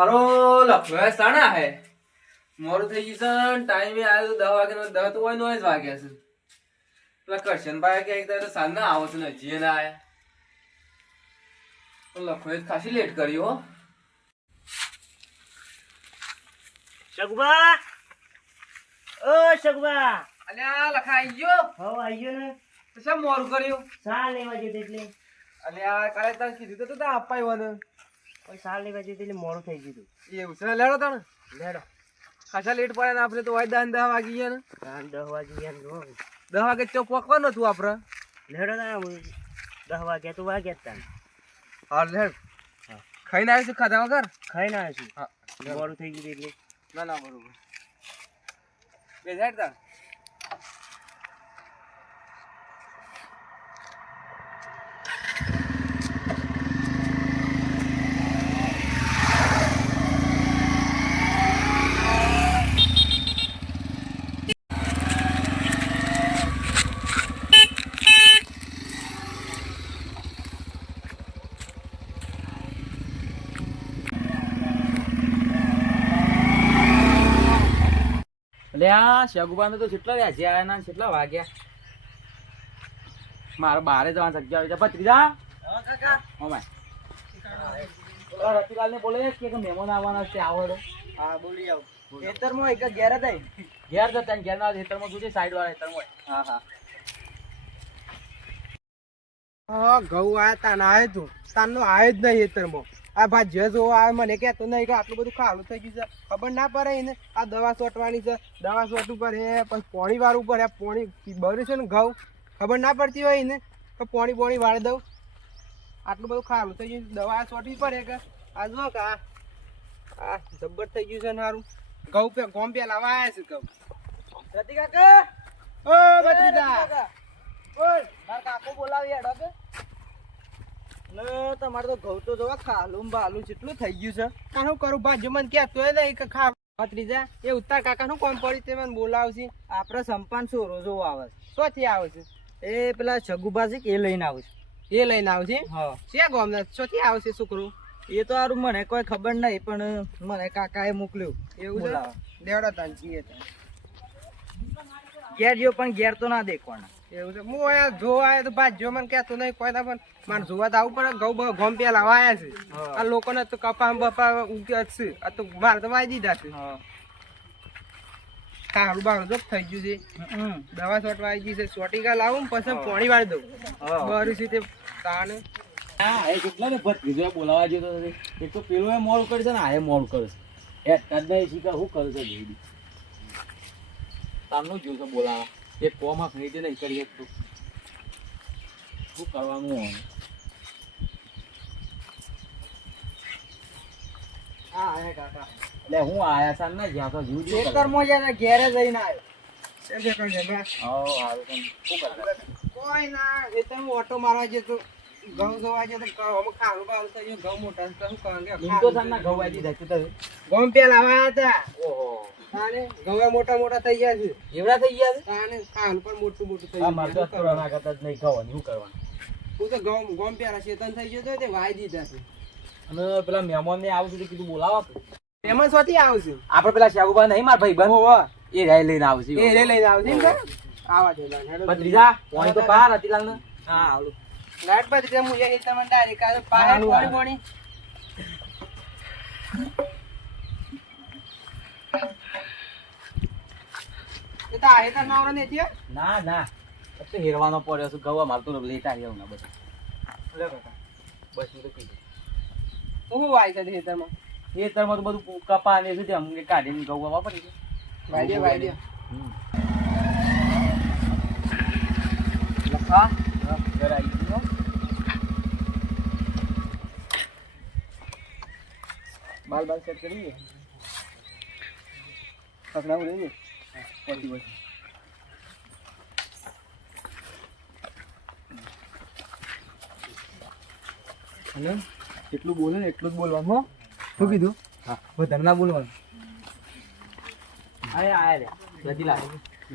હારો લખવા સાણા હે? મોરું થઈ ગયું છે ટાઈમે આવ્યો દસ વાગે નો દસ હોય નો જ વાગ્યા છે. પેલા કરશનભાઈ કે તારે સાંજના આવો છે ને હજી ના આવ્યા જ ખાસી લેટ કર્યો હો. સગુબા ઓ સગુબા અલ્યા લખા આઈ ગયો? હવ આયો ને. તો શેમ મોડું કર્યું? સા લેવા જતો એટલે. અલ્યા કાલે તને કીધું તો તા અપાયો ને. કોઈ સા લેવા જતો એટલે મોડું થઈ ગયું એવું છે? લેડો તને લેડો. ખાસા લેટ પડે ને આપણે તો હોય દસ દસ વાગી ગયા ને. દસ વાગે યાર જો દસ વાગે ચોક પકવાનું હતું આપણે. લેડો ના દસ વાગ્યા તો વાગ્યા તાન હા લેડ. ખાઈને આવીશું ખાધા વગર? ખાઈ ના છું હા મોડું થઈ ગયું એટલે. ના ના બરોબર. બે જાય તાર એટલે તો કેટલા રહ્યા છે આના કેટલા વાગ્યા? મારે બારે જવાની જગ્યા આવી છે. ભત્રીજા ઓમાય રતિલાલ ને બોલે કે મહેમાન આવવાના છે આવડો હા બોલી આવ. ખેતરમાં એક ઘેર જાય ઘેર જતા ઘેર ના ખેતરમાં જોજે સાઈડ વાળા ખેતરમાં. હા હા. હા ઘઉં આયા તાન આવે તું. તાનનો આવે જ નહીં ખેતરમાં. આ જે જોવા આવે મને કહેતો નહીં કે આટલું બધું ખાલું થઈ ગયું છે. ખબર ના પડે એને. આ દવા છોટવાની છે. દવા છોટવું પડે પછી પોણી વાળવું પડે પોણી બર્યું છે ને ઘઉં? ખબર ના પડતી હોય એને? તો પોણી પોણી વાળી દઉં. આટલું બધું ખાલું થઈ ગયું દવા છોટવી પડે કે? આ જો કે આ આ જબ્બર થઈ ગયું છે ને સારું ઘઉં પે ગોમ લાવવા આવ્યા છે ઘઉં. રતિ કાકા? ઓ બત્રીજા બોલ મારા કાકો બોલાવી હેડો કે. ને તમારે તો ઘઉં તો જોવા ખાલું બાલું કેટલું થઈ ગયું છે. આ શું કરું? ભાઈ જો મને કહેતો નહીં કે ખા ભત્રીજા એ ઉત્તર કાકા નું કોમ પડી તે મને બોલાવશે? આપણે સંપાન સોરો જોવા આવે શોથી આવે છે? એ પેલા છગુબા છે કે એ લઈને આવશે એ લઈને આવશે હા. છે ગામના? આવશે છોકરો? એ તો સારું મને કોઈ ખબર નહીં પણ મને કાકાએ મોકલ્યું. એવું દેવડા તાન છીએ. ઘેર જો પણ ઘેર તો ના દેખવાના એવું છે. હું અહીંયા જોવા આવ્યો તો ભાઈ મને કહેતો નહીં કોઈ ના પણ મારે જોવા તો આવું પડે. ઘઉં ગોમ પેલા વાયા છે. આ લોકોને તો કપા બપા ઉગ્યા છે. આ તો મારે તો વાઈ દીધા છે. કાળું બાળું જો થઈ ગયું છે. દવા શોટ વાઈ ગઈ છે. સોટીકા લાવું પછી પાણી વાળી દઉં. બરું છે તે તાને હા એ કેટલા ને ભત્રીજો બોલાવા જતો એક તો પેલો એ મોડું ને આ એ મોડું કરશે એ તદ્દન શીખા શું કરે દીદી તામનું જોયું બોલાવા. એક કોમાં ખરીદી નહીં કરી શકતું. શું કરવાનું હોય એટલે હું આયા ના જ્યાં તો જીવ જીવ ખેતરમાં જયારે ઘેરે જઈને આવ્યો. કઈ ના એ તો હું ઓટો મારવા જતો ઘઉં જોવા જતો ઘઉં ખારું બારું થઈ ગયું. ઘઉં મોટા શું કરવાનું? કે એમ તો સાન ના ઘઉં વાજી જાય તો ઘઉં પેલા આવ્યા હતા. ઓહો. ઘઉં મોટા મોટા થઈ ગયા છે. એવડા થઈ ગયા છે? ખારું પણ મોટું મોટું થઈ ગયું. મારે તો અત્યારે કરતા જ નહીં ખાવાનું શું કરવાનું? હું તો ઘઉં ઘઉં પેલા શેતન થઈ ગયો તો તે વાઈ દીધા છે. અને પેલા મહેમાન ને આવું સુધી કીધું બોલાવો એમાં શોથી આવશે. આપણે પેલા શાહુબા નહીં માર ભાઈ ઓહો. એ રાય લઈને આવશે. એ રે લઈને આવશે કે? આવા દે ભત્રીજા પાણી તો પાર ને હા પર તમને ડાયરેક્ટ આ પાણી પાણી એ તો આ તો નવરો ને છે ના ના. તો હેરવાનો પડ્યો છું. ગવા માલ તો લેતા આવ્યો ને બસ લે કાકા. બસ હું તો કીધું. હું વાઈ છે ખેતરમાં? ખેતરમાં તો બધું કપા ને શું અમને કાઢીને ગવા વાપરી છે. વાઈ દે વાઈ લખા જરા આવી ગયો. બાલ બાલ સેટ કરી પહોંચી બસ અને એટલું બોલે ને એટલું જ બોલવાનું શું કીધું? હા. વધારે ના બોલવાનું. અરે આયા રે. જલ્દી લાગે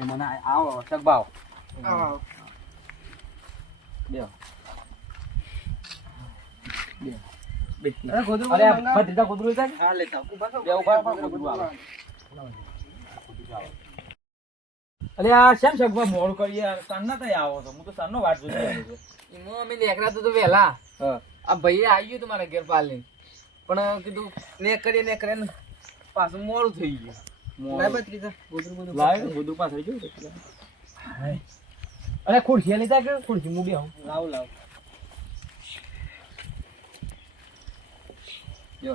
મને આવો આવો. બે. બે અરે ગોદરું અરે ભત્રીજા હા લેતા. બે ઊભા ગોદરું. આવે. અરે આ શેમ શકમાં મોડું કરી યાર સાંજના તઈ આવો છો. હું તો સાંજનો વાટ જોઈ. એમાં અમે નેકરા તો વહેલા. આ ભાઈએ આવી ગયું તમારા ઘેર પાલની. પણ કીધું ને કરીએ ને કરીએ ને પાછું મોડું થઈ ગયું. અરે ખુરશી લીધા કે ખુરશી મૂડી આવું. લાવ લાવ. જો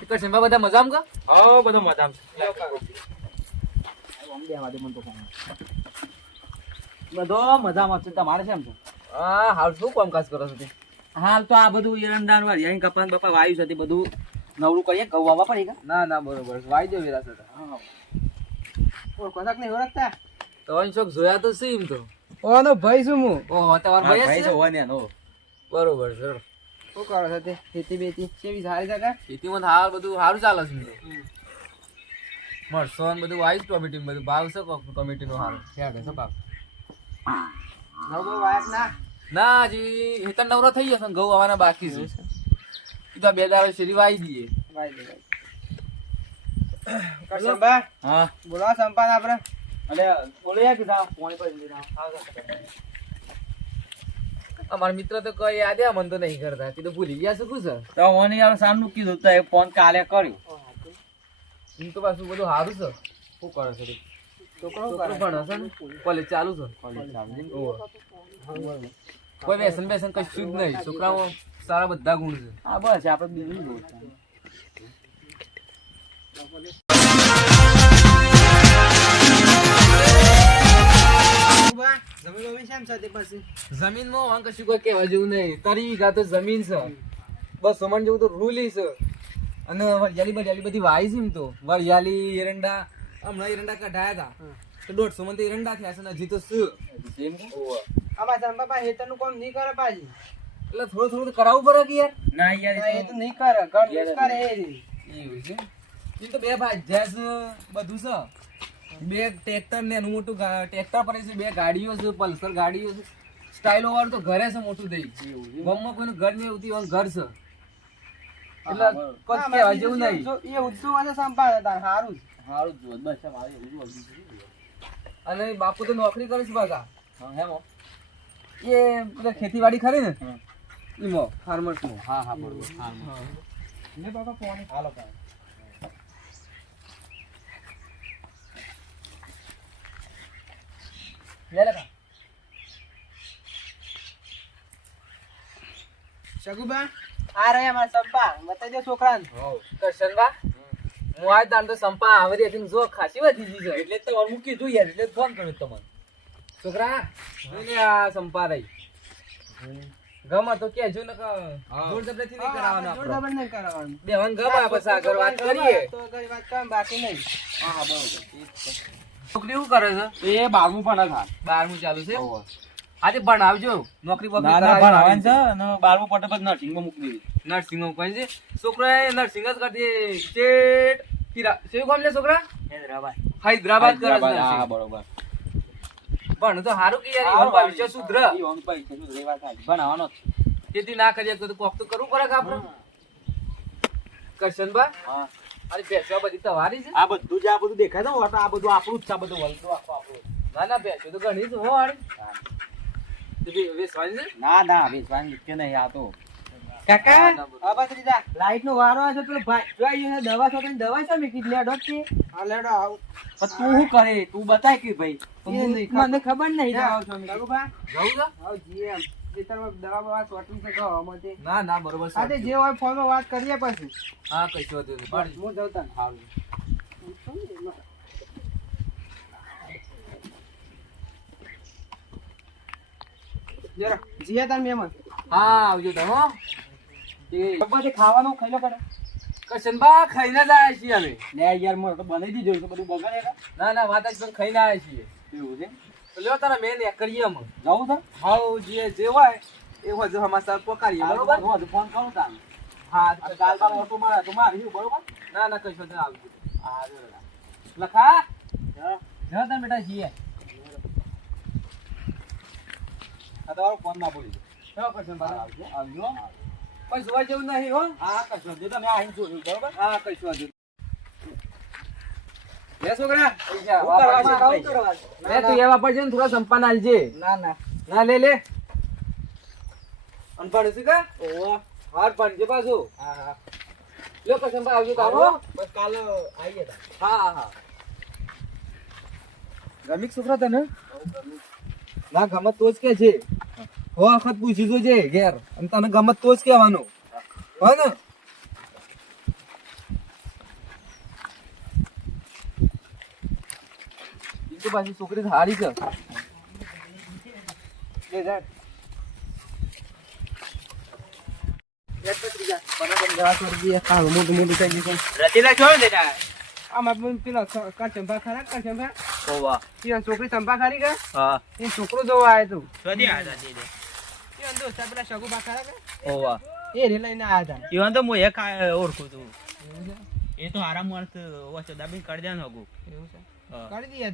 હા કરશનભાઈ બધા મજામાં કા? હા બધો મજામાં છે. આમ બેહવા દે મને તો બધો મજામાં છે. તમારે કેમ છે હા હાલ શું કામકાજ કરો છો તે? હાલ તો આ બધું એરંડાન વાળી અહીં કપાન બપા વાયુ છે તે બધું. નવરું કરીએ. ઘઉં વાવવા પડે કે? ના ના બરોબર વાઈ દો વિરાસત ઓળખો તાક નહીં ઓળખતા? તમારી શોખ જોયા તો છે એમ તો. ઓનો ભાઈ છું હું? ઓ તમારો ભાઈ છે? હોય નો. બરોબર સર શું કરો છો તે? ખેતી બેતી? કેવી સારી છે કા? ખેતીમાં હાલ બધું સારું ચાલે છે ને બધું આવ્યું ટોમેટી બધું ભાવ છે ટોમેટી નો હાલ? ક્યાં છે? ભાવ? નવો વાયક ના? ના હજી હેતર નવરો થઈ જશે ને ઘઉં આવવાના બાકી છે. આ બે દાડા શેરી વાઈ દઈએ. હા. બોલાવો સંપાન આપણે. અરે બોલ્યા કીધા ફોન પર લીધા અમારા મિત્ર તો કઈ યાદ મને તો નહીં કરતા. કીધું ભૂલી ગયા શું છે? તો મને યાર સામનું કીધું તો એ ફોન કાલે કર્યો. હું તો પાછું બધું સારું છે. શું કરે છે છોકરો ભણે છે ને? કોલેજ ચાલુ છે. કોઈ વ્યસન બેસન કશું જ નહીં. છોકરાઓ સારા બધા ગુણ છે. હા બસ આપણે બીજું જમીન બમીન શેમ છે તે પછી? જમીનમાં વાં કશું કોઈ કહેવા જેવું નહીં. તારી વીઘા તો જમીન છે. બસ સમાન જેવું તો રૂલી છે. અને વરિયાળી બરિયાળી બધી વાઈ છે એમ તો. વરિયાળી એરંડા હમણાં એરંડા કઢાયા હતા તો દોઢસો માં તો એરંડા થયા છે ને હજી તો શું? આમાં સંપાપા હેતરનું કામ નહીં કરે પાછી. એટલે થોડું થોડું કરાવવું પડે કે યાર? ના યાર એ તો નહીં કરે. ઘર કરે એ. એવું છે? એ તો બે ભાઈ જેસ બધું છે. બે ટ્રેક્ટર ને એનું મોટું ટ્રેક્ટર પર છે બે ગાડીઓ છે પલ્સર ગાડીઓ છે. સ્ટાઇલો ઓવર તો ઘરે છે મોટું થઈ ગામમાં કોઈનું ઘર નહીં આવતી ઘર છે. એટલે જેવું નહીં. એ સારું સારું જ. બસ મારે એવું અને બાપુ તો નોકરી કરે છે પાછા. હા, હેમો? એ બધા ખેતીવાડી ખરી ને? હા. એમાં હા હા બરોબર. બાપા ફોન હાલો કાંઈ. લે લે કા. શકુબા આ રહ્યા મારા સંપા. બતાવી દો છોકરાને. કરશનબા હું આજ તાર તો સંપા આવરી હતી ને જો ખાસી વધી ગઈ છે એટલે જ તો હું કીધું યાર એટલે જ ફોન કર્યો તમને. છોકરા જોઈ લે આ સંપા રહી. ગમે તો કેજો ને જોર જબરદસ્તી નહીં કરાવવાનો જોર આપણો. જબર નહીં કરાવવાનું. બેવાન ગમે પછી આગળ વાત કરીએ. તો આગળ વાત કરીએ, બાકી નહીં. હા હા બરોબર. છોકરી શું કરે છે? એ બારમું પણ હતા બારમું ચાલુ છે? આજે ભણાવજો. નોકરી ભણાવવાનું છે અને બારમું પટે પછી નર્સિંગમાં મૂકી દીધી. નર્સિંગમાં કોઈ છે. છોકરા એ નર્સિંગ જ કરતી સ્ટેટ કિરા શું કામ લે છોકરા? હૈદરાબાદ. કરે છે હા બરોબર. ભણ તો સારું કે યાર સુધર. ઓન પૈસા સુધરે વાત સાચી. ભણાવવાનો તેથી ના કરીએ તો કોક તો કરવું પડે કે આપણે? કરશનબા હા. અરે ભેંસો બધી તમારી છે? આ બધું જ આ બધું દેખાય છે ને આ બધું આપણું જ છે આ બધું વલતું આખું આપણું. ના ના ભેંસો તો ઘણી છે હો હારી. તે ભી વેચવાની છે? ના ના વેચવાની કે નહીં આ તો. કાકા ના, ના, આ બાજુ લીધા લાઈટ નો વારો આવે પેલો ભાઈ જો આઈ છે, દવા છોકરી દવા છે મેં કીધી લેડો જ છે હા લેડો આવ. પણ તું શું કરે? તું બતાય કે ભાઈ? મને ખબર નહીં જાવ છો કાકુભા જવું આવ દવા બવા છે ના ના બરોબર સાથે જે હોય ફોનમાં વાત કરીએ પછી. હા કઈ પાડી. હું જવતા સારું. જરા જીએ તાર મહેમાન. હા આવજો તમે હો. એ પછી ખાવાનું ખાઈ લો કરે કરશનબા ખાઈને જ આવ્યા છીએ અમે. લે યાર મને તો બનાવી દીધું છે બધું બગાડે ના ના વાત જ પણ ખાઈને આવ્યા છીએ. એવું છે? લ્યો તારા મેન એક કરીએ મ જાવું છે. હાઉ જે જે હોય એ હોય જો સમાચાર પકારીએ બરોબર? બરોબર ફોન કરું તાને હા કાલ બાર ઓટો મારા તો મારે બરોબર? ના ના કઈ શોધે આવજો હા લખા? જો. જા તાર બેટા જીએ આ તમારો ફોન ના બોલી ચાલો કરશનભા આવજો. કોઈ જોવા જેવું નહીં હો. હા કશો જો તમે આવીને જોયું બરોબર? હા કઈ નહીં. લે છોકરા. લે તું એવા પર ને થોડા સંપાન આલજે ના ના. ના લે છે કા. હાર હા હા. લો કરશનભા આવજો કામ બસ કાલે આવીએ હા હા હા. ગમીક છોકરા તને? ના ગમત તો જ કે છે. હો. વખત પૂછી જોજે ઘેર. અને તને ગમત તો જ કહેવાનું. હા. ને ઈ તો પાછી છોકરી હારી છે લે જા. લે પતરી જા. બરાબર જવા કરી દઈએ. કાળું મોટું મોટું થઈ ગયું છે. રચેલા છો ને બેટા આમાં પણ પેલો ક- કરચંપા પાછી કરચંપા ઓવા પેલો છોકરી ચંપા ખરી કે? છોકરો જોવા આવ્યો તું. તે પેલા શગુબા ખરા કે? ઓવા એ રે લઈને આવ્યા હતા ઈવન તો હું એક ઓળખું છું એ તો હારા માણસ ઓછો દાબીને કરી દે નગું એવું છે? કાઢી દઈએ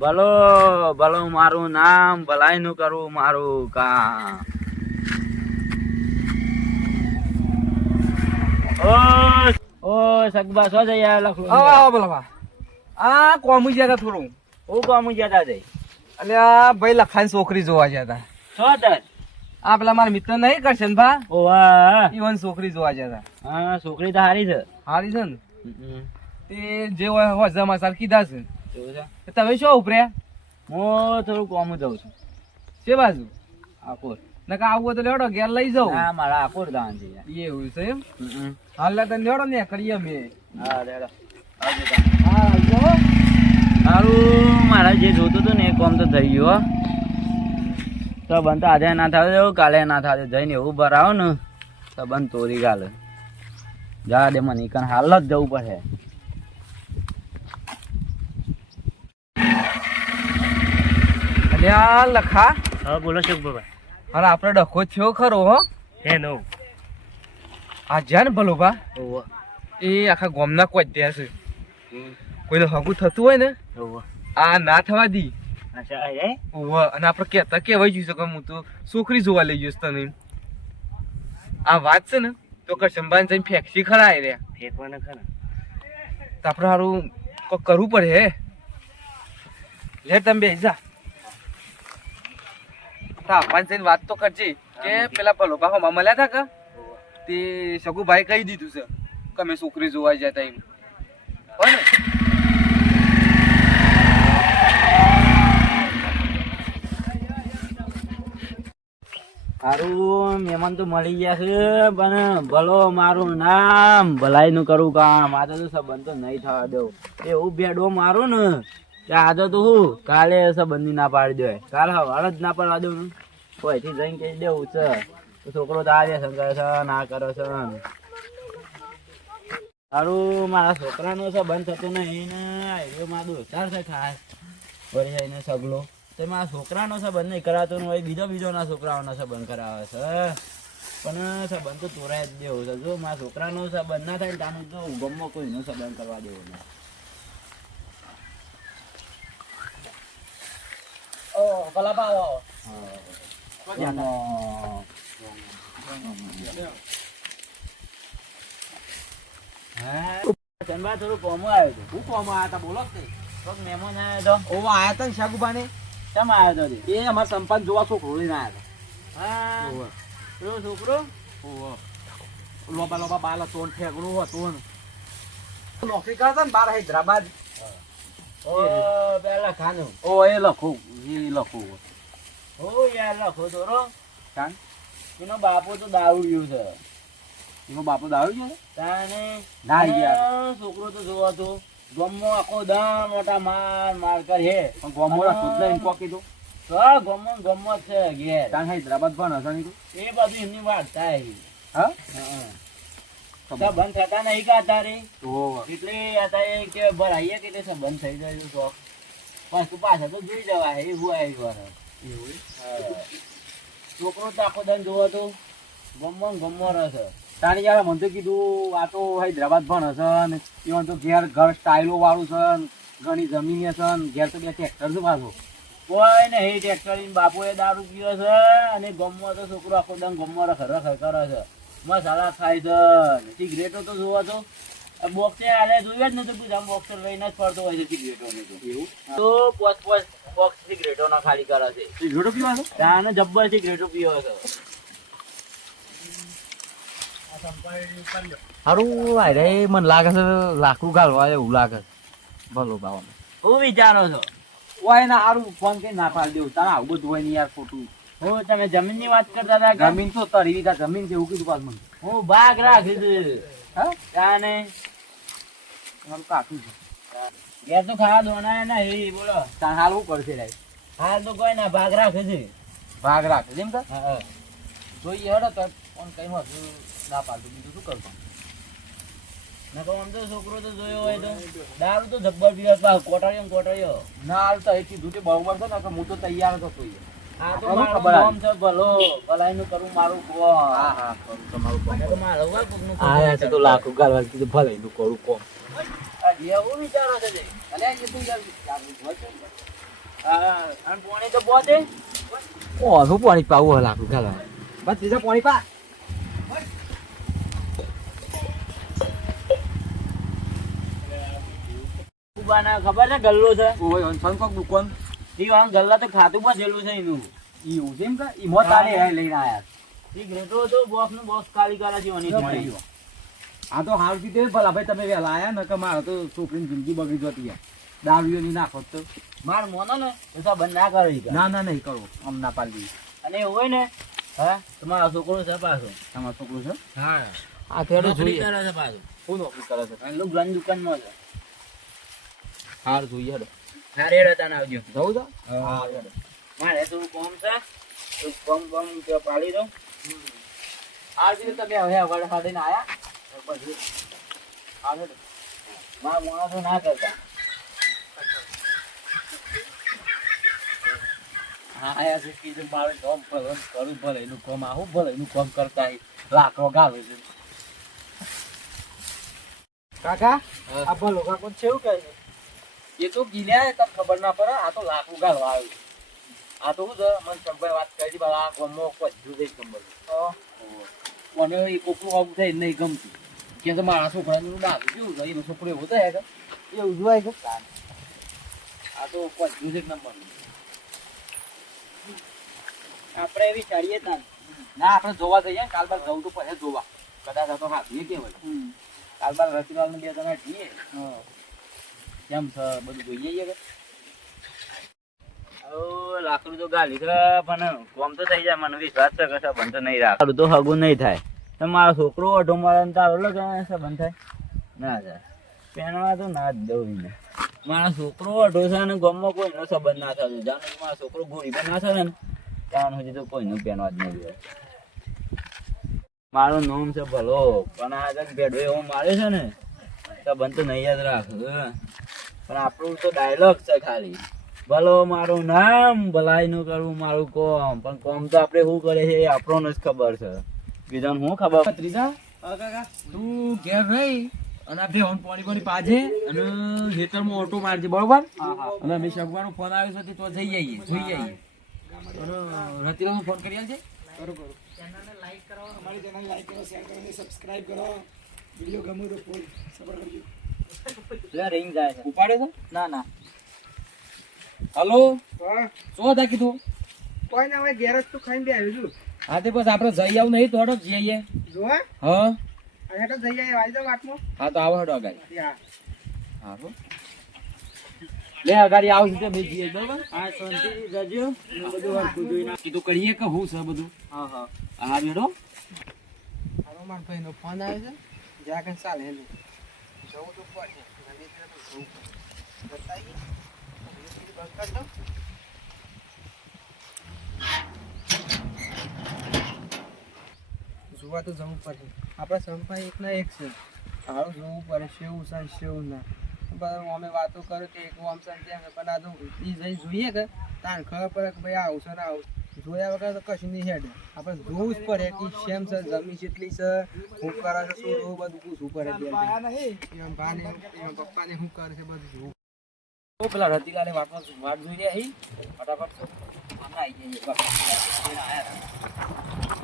ભલો ભલો મારું નામ ભલાઈ નું કરું મારું કામ. ઓ સગબા સો જઈ આવ્યા લખું આવો આવો આ કોમું જ્યાં થોડું. હું કામ જતા જઈ? અને આ ભાઈ લખાણ છોકરી જોવા જતા હતા. સો તર આ પેલા મારા મિત્ર નહીં કરશન ભા? ઓ ઈવન છોકરી જોવા ગયા હતા. હા છોકરી તો હારી છે. હારી છે ને. તે જે હોય જમાસાર કીધા છે? તો તમે શું ઉપર્યા હું થોડું કોમ જઉં છું. છે બાજુ? આકોર નકા આવું તો લેવડો ઘેર લઈ જાઉં. ના મારા આકોર દાન છે એવું છે એમ? હાલ લેવડો ને કરીએ અમે. હા. હા જો સારું મારા જે જોતું હતું ને એ કોમ તો થઈ ગયું હો. તો બંધ આજે ના થાય કાલે ના થાય જઈને એવું ભરાવો ને. તો બંધ તોરી ગાલે. જા દે મને કણ હાલ જ જવું પડે. અને આ લખા. હા બોલો શુભભાઈ અરે આપણે ડખો થયો ખરો હો. હે નો આ જ્યાં ને ભલો બા એ આખા ગોમના કોઈ દે છે. કોઈને હગું થતું હોય ને આ ના થવા દી. એ અને આપણે કહેતા કહેવાય જોઈશું કે હું તો છોકરી જોવા લઈ જઈશ તને આ વાત છે ને તો કરશંબાન જઈને ફેક્સી ખરા એ રહ્યા ફેંકવાના ખરા. તો આપણે સારું કોઈ કરવું પડે હે. લે તમે બે જા. તા પાંચ જઈને વાત તો કરજે. કે પેલા ભલો બાહો માં મળ્યા હતા કે? તે સગુભાઈ કહી દીધું છે કે અમે છોકરી જોવા જતા એમ. હોય ને? સારું મહેમાન તો મળી ગયા છે, પણ ભલો મારું નામ ભલાઈ નું કરું કામ. આજે તો સંબંધ તો નહીં થવા દઉં એવું ભેડો મારું ને, કે આજે તો હું કાલે સંબંધી ના પાડી દે. કાલે હવાળ જ ના પાડવા દઉં કોઈ કોઈથી જઈને કહી દેવું છે. છોકરો તો આજે કરે છે, ના કરે છે. સારું મારા છોકરાનો સંબંધ થતો નહીં ને મારો દોસ્તાર છે ખાસ. વળી સગલો. તે આ છોકરાનો સંબંધ નહીં કરાતો હોય બીજો બીજોના છોકરાઓનો સંબંધ કરાવે છે. પણ સંબંધ તો તોરાય જ દેવો છે. જો મારા છોકરાનો સંબંધ ના થાય ને તાનું તો ગમમાં કોઈનો સંબંધ કરવા દેવો નહીં. ઓ ભલા ભાવ હા? ચંદા થોડું કોમો આવ્યું હતું. હું કોમો આવ્યા તા. બોલો મહેમાન આવ્યો હતો. ઓવા આવ્યા હતા ને શાકુબાને કેમ આવ્યો હતો એ અમારા સંપાન જોવા છોકરો લઈને હા. હતા પેલો છોકરો? લોબા લોબા બાલા તોન ઠેકડું હતું નોકરી કરતા ને બાર હૈદરાબાદ. ઓ પેલા ખાનું. ઓ એ લખો એ લખું. ઓ યાર લખો થોડો કાન એનો બાપો તો દારૂડિયું છે. એનો બાપો દાવ છે? તાને ના યાર. છોકરો તો જોવા તો. ગમો આખો દમ મોટા માર માર કર હે પણ ગોમોરા સુધલે ને કોકી કીધું? તો ગમો ગમો છે ઘેર. કાન હૈદરાબાદ પણ હશે નહીં એ બધું એમની વાત થાય. હા? બંધ થતા નહીં કા તારે એટલે અત્યારે કે ભરાઈએ કે બંધ થઈ જાય તો પાછું પાછા તો જોઈ જવાય એવું આવી વાર છોકરો તો આખો દન જોવો તો ગમો ને ગમો રહેશે તારી યાર મને તો કીધું આ તો હૈદરાબાદ પણ હશે ને એમાં તો ઘેર ઘર સ્ટાઇલો વાળું છે ઘણી જમીન હશે ને ઘેર તો બે ટ્રેક્ટર છે પાછો. કોઈ નહીં ટ્રેક્ટર બાપુએ દારૂ પીવો છે અને ગમમાં તો છોકરો આખો દમ ગમમાં રખડ રખડ કરે છે. મસાલા ખાય છે સિગરેટો તો જોવા તો બોક્સે હાલે જોયું જ નતું બીજા બોક્સર લઈને જ ફરતો હોય છે સિગરેટો તો. એવું? તો પોસ પોસ બોક્સ સિગરેટો ના ખાલી કરે છે. સિગરેટો પીવા છે? ત્યાં જબ્બર સિગરેટો પીવો છે. સારું અરે મને લાગે છે લાકડું ઘાલવા એવું લાગે ભલો ભાવ હું વિચારો છો? ઓય ના હારું ફોન કઈ ના પાડી દેવું. તારે આવું બધું હોય ને યાર ખોટું. હો તમે જમીનની વાત કરતા હતા? જમીન તો તરી વીઘા જમીન છે એવું કીધું પાછું મને. હું ભાગ રાખી છે હા તાને મારું કાકું છે. ઘેર તો ખાવા દોના નહીં બોલો. તાર હાલવું પડશે રાઈ હાલ તો કોઈ ના ભાગ રાખે છે. ભાગ રાખે જેમ કે? હા. જોઈએ હેડો તો ફોન કઈ હતું ના પાડતું બીજું શું કરતો નકર આમ તો છોકરો તો જોયો હોય તો. દારૂ તો જબ્બર પીવે પા કોટાળ્યો કોટાળ્યો ના હાલ તો એ કીધું કે વર્ષ ને હું તો તૈયાર હતો ઈ. આ તો મારું ખબર આવી. છે ભલો ભલાઈનું કરું મારું કોમ. હા હા કરું તમારું કામ. મારું હોય કોકનું આ છે. તો લાખ ઉગાડવા કીધું ભલે એનું કરું આ એવું વિચારો છે અને એ તું યાર યાર હોય છે? ને. હા, અને પોણી તો શું પાણી પાવું લાખ ઉગાડવા બસ બીજા પાણી પા. ઉબાના ખબર છે ગલ્લો છે? ઓય સંકોક દુકાન? ઈ વાં ગલ્લા તો ખાતું બધેલું છે એનું. ઈ છે એમ કે? ઈ મો તારે હે. લઈને આયા સિગરેટો તો બોક્સનું બોક્સ ખાલી કરા છે ઓની મળી ગયો. આ તો હાલ કીધે ભલા ભાઈ તમે વેલા આયા ને કે મારે તો છોકરીની જિંદગી બગડી જતી યાર દારૂ ની નાખો તો. માર મોનો ને તો સા બંધ ના કરે ના ના નહીં કરો. આમ ના પાડી. અને એવું હોય ને હા તમારો છોકરો છે પાછો. તમારો છોકરો છે? હા. આ ખેડો નોકરી જોઈએ. કરે છે પાછો. શું નોકરી કરે છે? દુકાનમાં છે. હાર જોઈએ હેડો. હા રેડ હતા ને આવજો. જવું છો? હા. હેડો. મારે થોડું કોમ છે? તો કોમ કોમ પાડી દઉં. આ રીતે તમે હવે વડ કાઢીને આયા. પછી હાર હેડો. મારા માણસો ના કરતા. હા આયા છે કીધું મારે કામ કરું ભલે એનું કામ આવું ભલે એનું કામ કરતા. લાકડો ગાવે છે. કાકા. આ ભલો કાકો છે એવું કહે છે. એ તો ગીલ્યા તમને ખબર ના પડે આ તો લાખ ગાળવા આવ્યું આ તો શું છે? મને સંભાઈ વાત કરી હતી આ ગમો પચ્યું છે એક નંબર મને એ કોકરું આવું થાય નહીં ગમતું. કે તો મારા છોકરાનું ડાકું કેવું છે? એનો છોકરો એવો થાય કે? એ ઉજવાય કે આ તો પચ્યું છે એક નંબર આપણે વિચારીએ તાન. ના આપણે જોવા જઈએ ને કાલ બાર જવું તો પછી જોવા. કદાચ આ તો હાથીએ કેવાય કાલ બાર રતિલાલ ને બે જણા જઈએ. કેમ છે? બધું જોઈએ છે લાકડું તો ગાલી છે, પણ કોમ તો થઈ જાય, મને વિશ્વાસ છે કે તો નહીં રાખ. તો હગું નહીં થાય. તો મારો છોકરો અઢો મારે તારો લગ સંબંધ થાય. ના થાય. પેણવા તો ના જ દઉં મારો છોકરો અઢો છે અને ગામમાં કોઈનો સંબંધ ના થતો. જાણે મારો છોકરો પર ના થશે ને. ત્યાં સુધી તો કોઈનું પેણવા જ નહીં મારું નામ છે ભલો પણ આ ભેડો એવો માર્યો છે ને સંબંધ તો નહીં યાદ રાખ પણ આપણું તો ડાયલોગ છે ખાલી. ભલો મારું નામ ભલાઈ નું કરવું મારું કોમ. પણ કોમ તો આપણે શું કરે છે એ આપણને જ ખબર છે. બીજાને શું ખબર? ત્રીજા? તું ઘેર રહી અને આપણે હોમ પાણી પાણી પાજે અને ખેતરમાં ઓટો મારજે બરોબર? અને અમે શકવાનો ફોન આવ્યો છે તો જઈ આવીએ જોઈ આવીએ. અને રતિલાલ ફોન કરી આવજે રિંગ જાય. છે. ઉપાડે છે? ના ના. હલો? હા? શું હતા કીધું? કોઈ ના હવે ગેરેજ તો ખાઈ ખાઈને બે આવ્યો છું. હા તે બસ આપણે જઈ આવું નહીં તો હડો જઈએ. જોવા હા? તો જઈ આવી જાવ વાતમાં. હા તો આવો હડો અગાડી. હા હા હો. લે અગાડી આવશે તો બે જઈએ બરાબર? આ શાંતિથી જજો. બધું હરખું જોઈને કીધું કરીએ કે હું છે બધું? હા હા. હા બેડો માર ભાઈનો ફોન આવ્યો છે? જ્યાં કઈ ચાલે એનું જવું તો પડશે. નદી તો જવું પડશે. બતાવીએ. બસ કર દો જોવા તો જવું પડશે. આપણા સંપાઈ એકના એક છે. સારું જોવું પડે. શેવું છે શેવું ના. પણ અમે વાતો કરો કે એક ઓમ સાંજે. પણ આ તો જઈ જોઈએ કે તાણ ખબર પડે કે ભાઈ આવું છે ને આવું જોયા વગર તો કશું નહીં હેડે. આપણે જોવું જ પડે કે શેમ છે જમીન કેટલી છે શું કરે છે શું જોવું બધું પૂછવું પડે બે એમ ભાને એમ પપ્પાને શું કરે છે બધું જોવું. ઓ પેલા રતિલાલે વાટમાં વાટ જોઈ રહ્યા હી. ફટાફટ હમણાં આવી જઈએ બસ એને આયા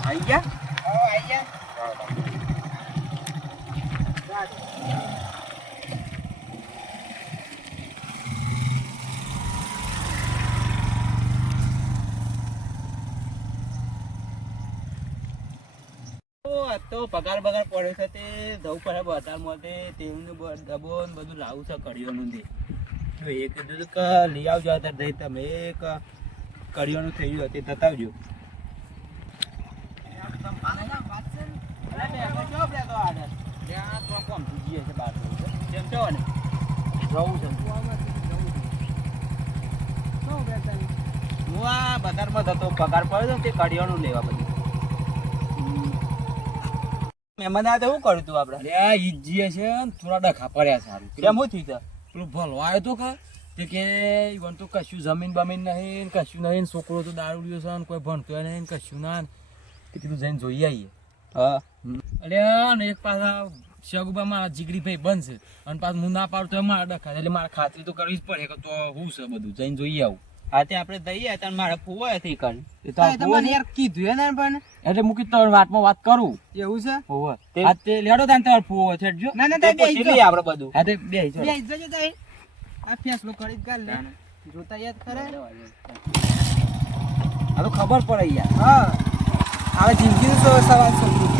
આવી ગયા હા આવી ગયા તો આ તો પગાર બગાર પડ્યો છે તે જવું પડે બજારમાં તે, તેલનું ડબો ને બધું લાવું છે કડિયોનું તે. એક કીધું લઈ આવજો અત્યારે જઈ તમે એક કડિયોનું થઈ ગયું તે બતાવજો હું આ બજારમાં થતો પગાર પડ્યો તે કડિયાણું લેવા બધું મહેમાન આ શું કર્યું તું આપણે? અરે ઈજીએ છે થોડા ડખા પડ્યા સારું. કેમ હું થયું છે પેલું ભલો આવ્યો તો કે તે કે ઈવન તો કશું જમીન બમીન નહીં કશું નહીં છોકરો તો દારૂ લ્યો છે ને કોઈ ભણતો નહીં કશું ના ને. કીધું જઈને જોઈ આવીએ. હા. અરે એક પાછા શગુબા મારા જીગરી ભાઈ બનશે. અને પાછું હું ના પાડું તો મારા ડખા એટલે મારે ખાતરી તો કરવી જ પડે કે તો હું છે બધું. જઈને જોઈ આવું. હા તે આપણે દઈએ તને મારે ફુવા હતી કણ એ તો તમને યાર કીધું ને પણ. એટલે મૂકી તો વાતમાં વાત કરું. એવું છે? હોવે આ તે લેડો તાન તાર ફૂવો છે જો. ના ના તે પૂછી લઈએ આપણે બધું. હા તે બે જો બે જજો તાઈ આ ફેસલો કરી ગાલ લે. જોતા યાદ કરે? આ તો ખબર પડે યાર. હા. હવે જિંદગી સો- સવાલ છે?